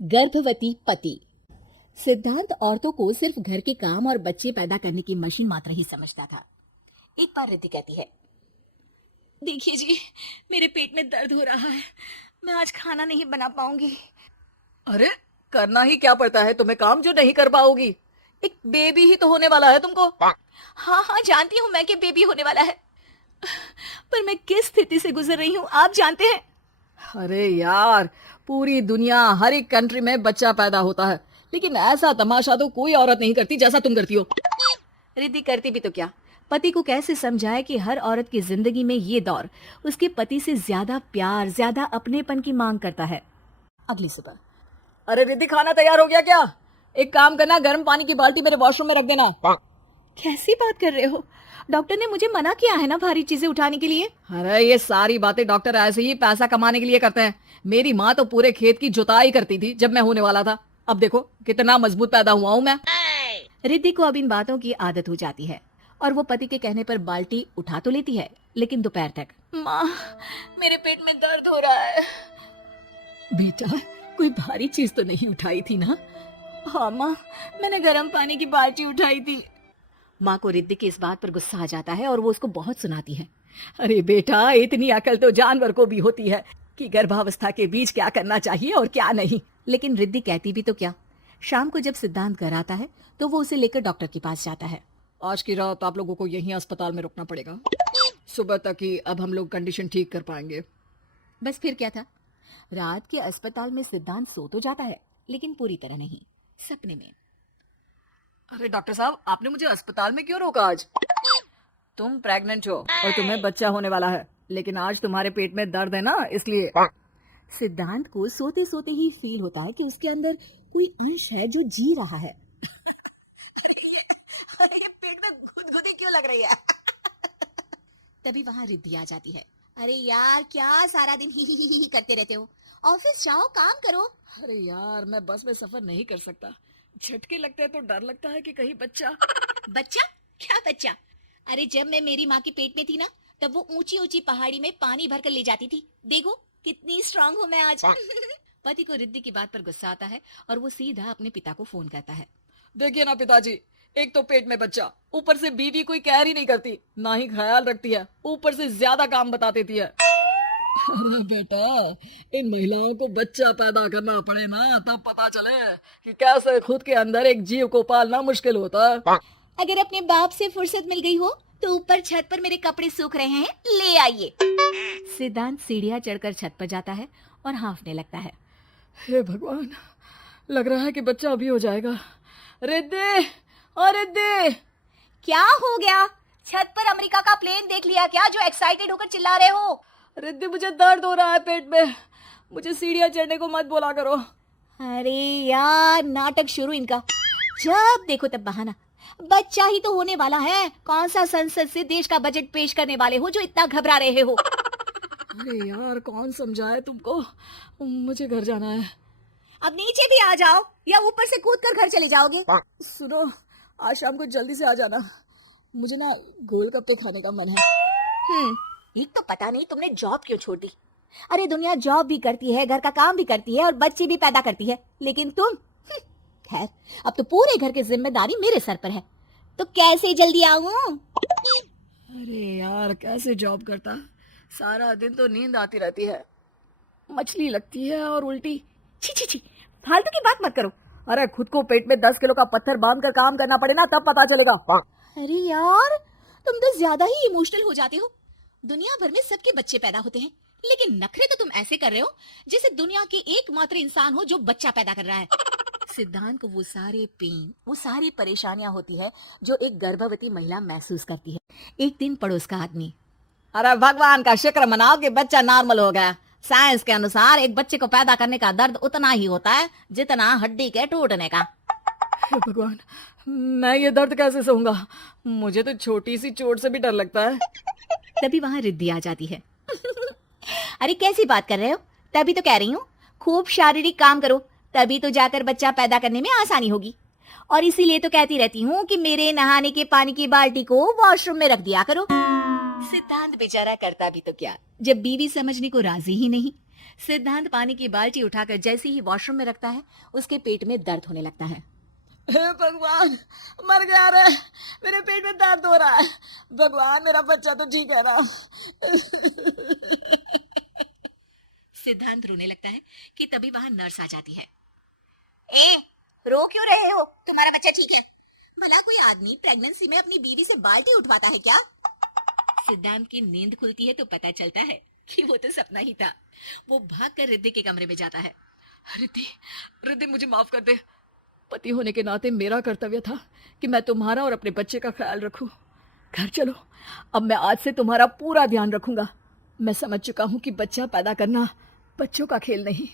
गर्भवती पति। सिद्धांत औरतों को सिर्फ घर के काम और बच्चे पैदा करने की मशीन मात्र ही समझता था। एक बार रिद्धि कहती है, देखिए जी, मेरे पेट में दर्द हो रहा है, मैं आज खाना नहीं बना पाऊंगी। अरे करना ही क्या पड़ता है तुम्हें काम जो नहीं कर पाओगी। एक बेबी ही तो होने वाला है तुमको। हाँ हाँ, जानती हूँ मैं कि बेबी होने वाला है, पर मैं किस स्थिति से गुजर रही हूँ आप जानते हैं। अरे यार, पूरी दुनिया हर एक कंट्री में बच्चा पैदा होता है, लेकिन ऐसा तमाशा तो कोई औरत नहीं करती जैसा तुम करती हो। रिद्धि करती भी तो क्या, पति को कैसे समझाए कि हर औरत की जिंदगी में ये दौर उसके पति से ज्यादा प्यार, ज्यादा अपनेपन की मांग करता है। अगली सुबह, अरे रिद्धि, खाना तैयार हो गया क्या? एक काम करना, गर्म पानी की बाल्टी मेरे वॉशरूम में रख देना। कैसी बात कर रहे हो? डॉक्टर ने मुझे मना किया है ना भारी चीजें उठाने के लिए। अरे ये सारी बातें डॉक्टर ऐसे ही पैसा कमाने के लिए करते हैं। मेरी माँ तो पूरे खेत की जुताई करती थी जब मैं होने वाला था। अब देखो कितना मजबूत पैदा हुआ हूँ मैं। रिद्धि को अब इन बातों की आदत हो जाती है और वो पति के कहने पर बाल्टी उठा तो लेती है, लेकिन दोपहर तक। माँ, मेरे पेट में दर्द हो रहा है। बेटा, कोई भारी चीज तो नहीं उठाई थी ना? हाँ माँ, मैंने गर्म पानी की बाल्टी उठाई थी। माँ को रिद्धि की इस बात पर गुस्सा आ जाता है और वो उसको बहुत सुनाती है। अरे बेटा, इतनी अकल तो जानवर को भी होती है कि गर्भावस्था के बीच क्या करना चाहिए और क्या नहीं। लेकिन रिद्धि कहती भी तो क्या। शाम को जब सिद्धांत घर आता है तो वो उसे लेकर डॉक्टर के पास जाता है। आज की रात आप लोगों को यहीं अस्पताल में रुकना पड़ेगा। सुबह तक ही अब हम लोग कंडीशन ठीक कर पाएंगे। बस फिर क्या था, रात के अस्पताल में सिद्धांत सो तो जाता है, लेकिन पूरी तरह नहीं, सपने में। अरे डॉक्टर साहब, आपने मुझे अस्पताल में क्यों रोका आज? तुम प्रेग्नेंट हो और तुम्हें बच्चा होने वाला है, लेकिन आज तुम्हारे पेट में दर्द है ना, इसलिए। सिद्धांत को सोते सोते ही फील होता है कि उसके अंदर कोई अंश है जो जी रहा है। अरे ये पेट में गुदगुदी क्यों लग रही है? तभी वहां रिद्धि आ जाती है। अरे यार, क्या सारा दिन ही करते रहते हो, ऑफिस जाओ, काम करो। अरे यार, मैं बस में सफर नहीं कर सकता। झटके लगते हैं तो डर लगता है कि कहीं बच्चा। बच्चा? क्या बच्चा? अरे जब मैं मेरी माँ के पेट में थी ना, तब वो ऊंची ऊंची पहाड़ी में पानी भरकर ले जाती थी। देखो कितनी स्ट्रांग हूँ मैं आज। पति को रिद्धि की बात पर गुस्सा आता है और वो सीधा अपने पिता को फोन करता है। देखिए ना पिताजी, एक तो पेट में बच्चा, ऊपर से बीवी कोई केयर ही नहीं करती, ना ही ख्याल रखती है, ऊपर से ज्यादा काम बता देती है। अरे बेटा, इन महिलाओं को बच्चा पैदा करना पड़े ना, तब पता चले कि कैसे खुद के अंदर एक जीव को पालना मुश्किल होता है। अगर अपने बाप से फुर्सत मिल गई हो तो ऊपर छत पर मेरे कपड़े सूख रहे हैं, ले आइए। सिद्धांत सीढ़ियां चढ़कर छत पर जाता है और हांफने लगता है। हे भगवान, लग रहा है कि बच्चा अभी हो जाएगा। रिद्धि, और रिद्धि, क्या हो गया? छत पर अमेरिका का प्लेन देख लिया क्या जो एक्साइटेड होकर चिल्ला रहे हो? रिद्धि, मुझे दर्द हो रहा है पेट में, मुझे सीढ़ियां चढ़ने को मत बोला करो। अरे यार, नाटक शुरू इनका, जब देखो तब बहाना। बच्चा ही तो होने वाला है, कौन सा संसद से देश का बजट पेश करने वाले हो जो इतना घबरा रहे हो? अरे यार, कौन समझाए तुमको, मुझे घर जाना है। अब नीचे भी आ जाओ या ऊपर से कूद कर घर चले जाओगे? सुनो, आज शाम को जल्दी से आ जाना, मुझे ना गोलगप्पे खाने का मन है। एक तो पता नहीं तुमने जॉब क्यों छोड़ दी। अरे दुनिया जॉब भी करती है, घर का काम भी करती है और बच्चे भी पैदा करती है, लेकिन तुम, खैर, अब तो पूरे घर की जिम्मेदारी मेरे सर पर है, तो कैसे जल्दी आऊं? अरे यार, कैसे जॉब करता, सारा दिन तो नींद आती रहती है, मछली लगती है और उल्टी। छी छी छी, फालतू की बात मत करो। अरे खुद को पेट में 10 किलो का पत्थर बांध कर काम करना पड़े ना, तब पता चलेगा। अरे यार, तुम तो ज्यादा ही इमोशनल हो जाते हो। दुनिया भर में सबके बच्चे पैदा होते हैं, लेकिन नखरे तो तुम ऐसे कर रहे हो जैसे दुनिया के एकमात्र इंसान हो जो बच्चा पैदा कर रहा है। सिद्धांत को वो सारे पेन, वो सारी परेशानियां होती है जो एक गर्भवती महिला महसूस करती है। एक दिन पड़ोस का आदमी, अरे भगवान का शुक्र मनाओ कि बच्चा नॉर्मल हो गया। साइंस के अनुसार एक बच्चे को पैदा करने का दर्द उतना ही होता है जितना हड्डी के टूटने का। हे भगवान, मैं ये दर्द कैसे सहूंगा, मुझे तो छोटी सी चोट से भी डर लगता है। तभी वहां रिद्धि आ जाती है। अरे कैसी बात कर रहे हो? तभी तो कह रही हूँ, खूब शारीरिक काम करो, तभी तो जाकर बच्चा पैदा करने में आसानी होगी। और इसीलिए तो कहती रहती हूँ कि मेरे नहाने के पानी की बाल्टी को वॉशरूम में रख दिया करो। सिद्धांत बेचारा करता भी तो क्या, जब बीवी समझने को राजी ही नहीं। सिद्धांत पानी की बाल्टी उठाकर जैसे ही वॉशरूम में रखता है, उसके पेट में दर्द होने लगता है। हे भगवान, मर गया रे, मेरे पेट में दर्द हो रहा है। भगवान, मेरा बच्चा तो ठीक है ना? सिद्धांत रोने लगता है कि तभी वहां नर्स आ जाती है। ए, रो क्यों रहे हो? तुम्हारा बच्चा ठीक है? भला कोई आदमी प्रेगनेंसी में अपनी बीवी से बाल्टी उठवाता है क्या? सिद्धांत की नींद खुलती है तो पता चलता है कि वो तो सपना ही था। वो भागकर रिद्धि के कमरे में जाता है। रिद्धि, रिद्धि, मुझे माफ कर दे। पति होने के नाते मेरा कर्तव्य था कि मैं तुम्हारा और अपने बच्चे का ख्याल रखूं। घर चलो, अब मैं आज से तुम्हारा पूरा ध्यान रखूंगा। मैं समझ चुका हूं कि बच्चा पैदा करना बच्चों का खेल नहीं।